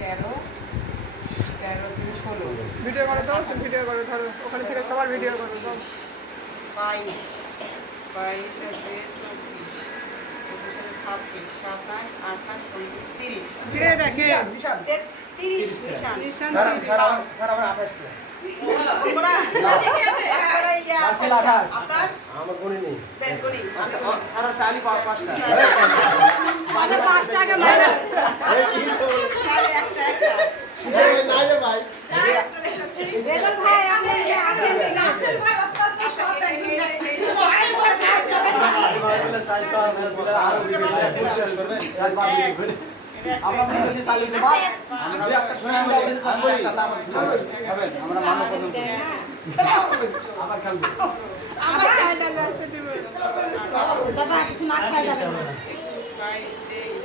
13 13 থেকে 16 ভিডিও করো তো, ভিডিও করো, ধরো ওখানে থেকে সবার ভিডিও করো তো। 22 22 সাথে 24 24 সাথে 26 27 28 29 30 কে দেখে? 30 নিশান নিশান স্যার আমার 28 টা। তোমরা আপনারা ইয়া আসলে 28 আপনার আমার গণি নেই। দেন করি স্যার সালি 5 টা। মানে 5 টাকা মাইনাস। তাহলে একটা একটা নাই রে ভাই। একটা দেখাচ্ছি বেদল ভাই আপনি আছেন না? আসেন ভাই অত্যন্ত সৎ একজন। বলে সাইজ সব বলে আরো বিশ্বাস করবেন। সাইজ বাদ দিবেন। আমরা মনে করি সালি দেব। আমরা একটা সময় আমরা আসলে কথা আমরা খাবেন। আমরা মানব পর্যন্ত। আবার খাবেন। আবার সাইড আসতে দিব। দাদা কিছু না খাই যাবে না। 22 23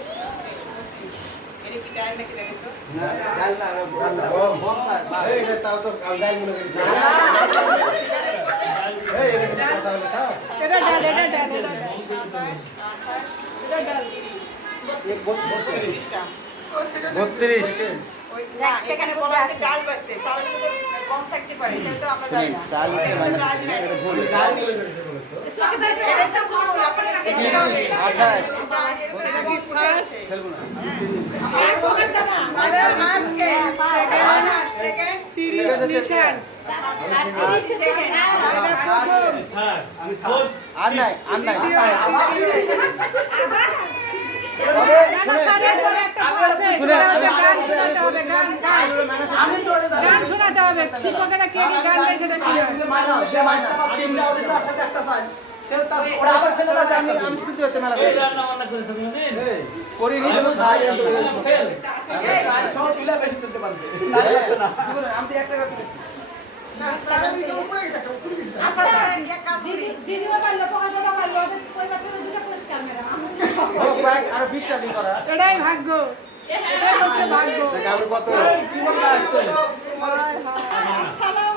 এটা কি টাইম নাকি দেখেন তো না ডাল না বম স্যার এই এটা তাও তো ডাল মনে করি। এই এটা কথা বলে স্যার। এটা ডাল, এটা ডাল, এটা ডাল। 27 28 এটা ডাল। 30 টা 32 ওই না এখানে বলা আছে ডাল বাজতে চালের মধ্যে কম থাকতে পারে সেটা তো আমরা জানি না চাল এখানে ডাল নাই। এটা ভুল ডাল বলে করেছে বলে তো। এটা তো বড় আপনারা দেখতে হবে 28 এটা কি ফুটে আছে খেলবো না। আর বলেন দাদা আরে ফার্স্ট কে সেকেন্ড 30 নিশান। আর 30 সেকেন্ড এটা প্রথম। আমি থাম। আর নাই দ্বিতীয়, তবে না, স্যারের পরে একটা আছে। সেটা হচ্ছে গান শোনাতে হবে, গান। আমি তো ওটা জানি। গান শোনাতে হবে। শিক্ষকেরা কে কি গান দেয় সেটা ছিল। সে মাস্টার তিনটা ওদের তার সাথে একটা সাইড। সে তার ওরা আবার ফেলে দাও আমি শুনতে হতে মেলা এই রান্না বান্না করেছো কোনদিন? করি নি তো খাই ফেল। সাইড সব তুলে বেশি তুলতে পারবে না করতে না আমি তো 1 টাকা তুলেছি না সাইড আমি উপরে গেছে একটা উপরে গেছে আচ্ছা এক কাজ করি দিদি পারলো পকাজ পারলো ওদের পয়সা পেলে দুটো পুরস্কার মেরা ও ব্যাগ আর 20 টা দিন করা এটাই ভাগ্য। এটাই হচ্ছে ভাগ্য। আমি কত হায় হায়।